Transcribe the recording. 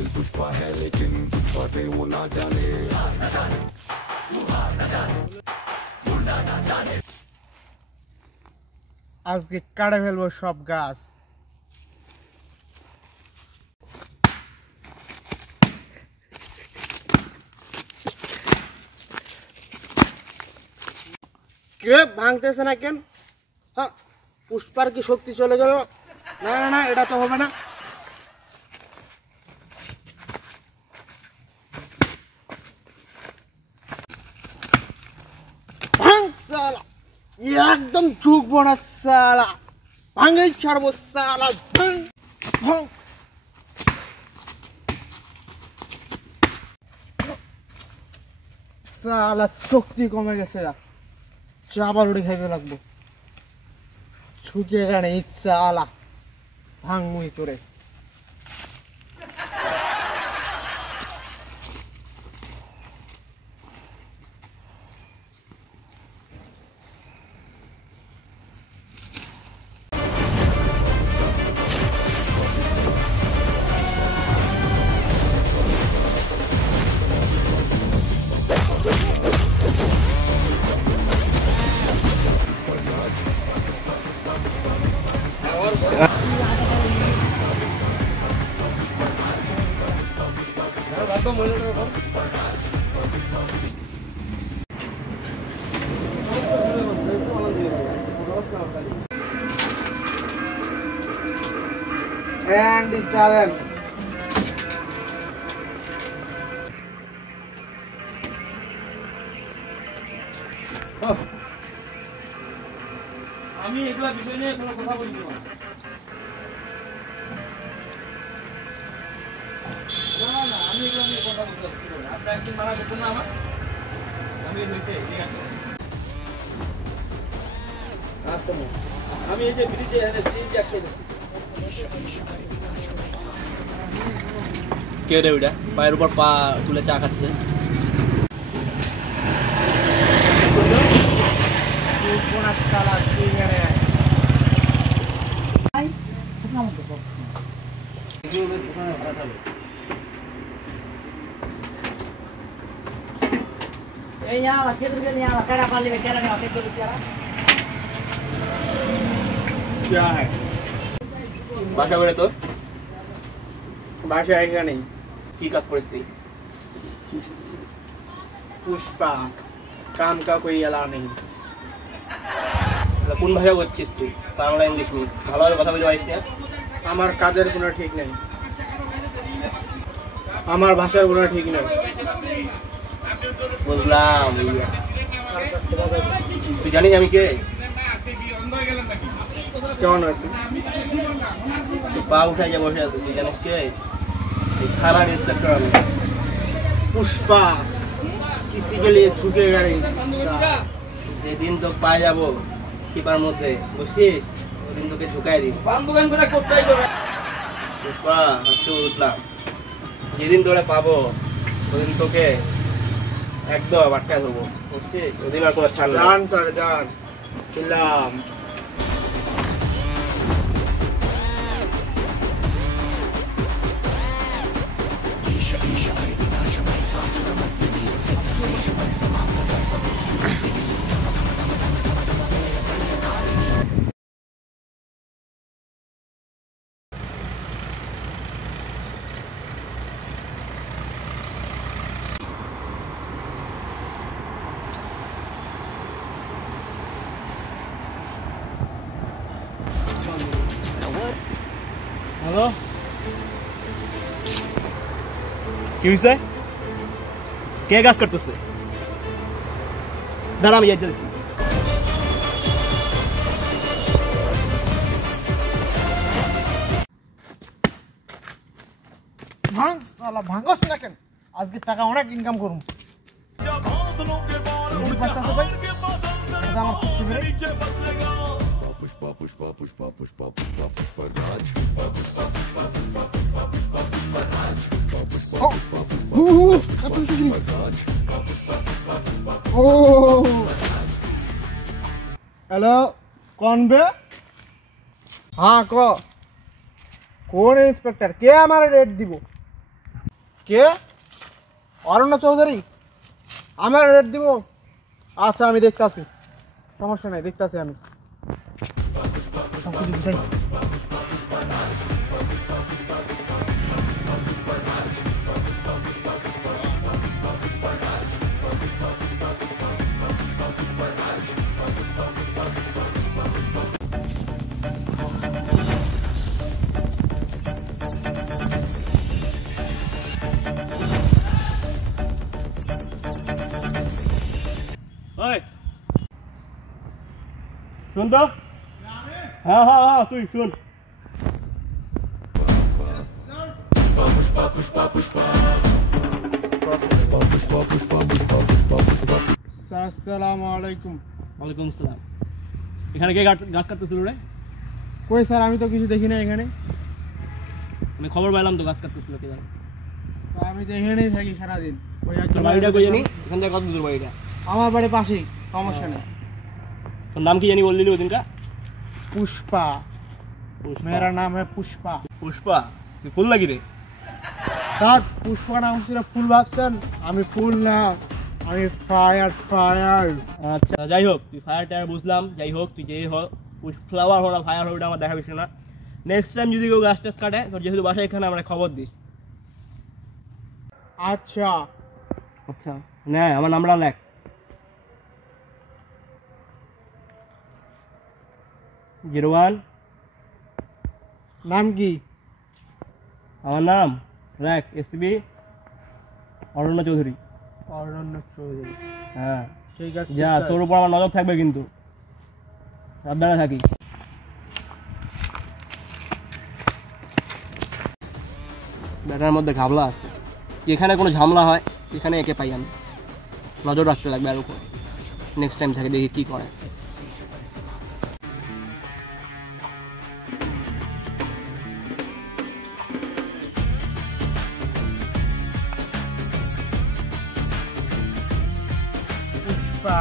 दिल पुष्पा है लेकिन पुष्पा पे वो ना जाने আজকে কাটে ফেলবো সব গাছ। কে ভাঙতেছে না কেন? হ্যাঁ, পুষ্পার কি শক্তি চলে গেল? না না না, এটা তো হবে না। ভাঙ সালা, একদম ঝুঁকবো না সালা, ভাঙেই ছাড়বো সালা। ভাঙ ভাঙ সালা, শক্তি কমে গেছে, চাপাল উঠে খাইতে লাগবো। ছুকে গানে ইচ্ছা আলা, ভাঙ মুই তোরে। And the challenge. আমি এগুলা বিষয় নিয়ে কোনো কথা বলি না। না না, আমি এগুলা নিয়ে কথা বলতে চাচ্ছি না। আপনি একদিন মানা করতেন না আমার? আমি হইছে ঠিক আছে। আচ্ছা, আমি এই যে ব্রিজে ব্রিজ যাচ্ছি। কে রে ওইটা? পায়ের উপর পা তুলে চা খাচ্ছে। বাসা করে তো বাসা এখানে কি কাজ করিস তুই? पुष्पा काम का कोई अलाव नहीं। কোন ভাষা করছিস তুই? বাংলা ইংলিশ মিক্স, ভালোভাবে কথা বলতে পারিস না? আমার কাজের কোনো ঠিক নেই, আমার ভাষার কোনো ঠিক নেই। বুঝলাম। তুই জানিস আমি কে? কেমন হয় তুই? তুই পা উঠাই যে বসে আছিস, তুই জানিস কে? এই থানার ইন্সপেক্টর আমি। पुष्पा किसी के लिए झुकेगा नहीं। যেদিন তো পায়ে যাবো চিপার মধ্যে বসিস, ওদিন তোকে ঝুঁকাই দিস। পুষ্পা আজকে উঠলাম, যেদিন তোরে পাবো ওদিন তোকে একদম আটকায় দেবো, বুঝছিস? ওদিন আর কোনো ছাড় না। जान सर जान सलाम। হ্যালো, কি হয়েছে? কে কাজ করতেছে? দাঁড়া, আমি যাইতে দিচ্ছি। ভাঙ সালা, ভাঙস না কেন? আজকে টাকা অনেক ইনকাম করুম। पुष्पा पुष्पा पुष्पा पुष्पा पुष्पा पुष्पा राज हेलो, कौन बे? हाँ को कौन इंस्पेक्टर के हमारे रेट দিব? কে? অরণ্য চৌধুরী? আমার রেট দিব? আচ্ছা আমি দেখতাছি, সমস্যা নাই, দেখতাছি আমি। ওই শুন তো। হ্যাঁ হ্যাঁ হ্যাঁ তুই শুন। স্যার আসসালামু আলাইকুম। ওয়ালাইকুম আসসালাম। এখানে কে গাছ কাটতেছিল রে? কই স্যার, আমি তো কিছু দেখি না এখানে। আমি খবর পেলাম তো গাছ কাটতেছিল কে জানি। তো আমি তো এখানেই থাকি সারাদিন। ওই তোর বাড়িটা কই জানি? এখান থেকে কত দূর বাড়িটা? আমার বাড়ি পাশেই, সমস্যা নেই। তোর নাম কি জানি বললি ওদিনটা? পুষ্পা। মেরা নাম হ্যাঁ পুষ্পা। পুষ্পা? তুই ফুল লাগি রে? স্যার পুষ্পা নাম ছিল, ফুল ভাবছেন? আমি ফুল না, আমি ফায়ার ফায়ার। আচ্ছা যাই হোক, তুই ফায়ার টায়ার বুঝলাম, যাই হোক তুই যেই হোক, ফ্লাওয়ার হোক না ফায়ার হোক ওটা আমার দেখা বিষয় না। নেক্সট টাইম যদি কেউ গাছ টাছ কাটে, তোর যেহেতু বাসায় এখানে, আমরা খবর দিস। আচ্ছা আচ্ছা না, আমার নামটা লেখ। জিরো 1। নাম কি? আমার নাম লেখ, এসবি অরণ্য চৌধুরী। অরণ্য চৌধুরী। হ্যাঁ ঠিক আছে যা, স্যার। তোর উপর আমার নজর থাকবে কিন্তু, সাবধানে থাকি। ব্যাটার মধ্যে ঘাবলা আছে, এখানে কোনো ঝামেলা হয় এখানে একে পাই আমি। নজর রাখতে লাগবে আর উপর। নেক্সট টাইম থেকে দেখি কি করে। পুষ্পা।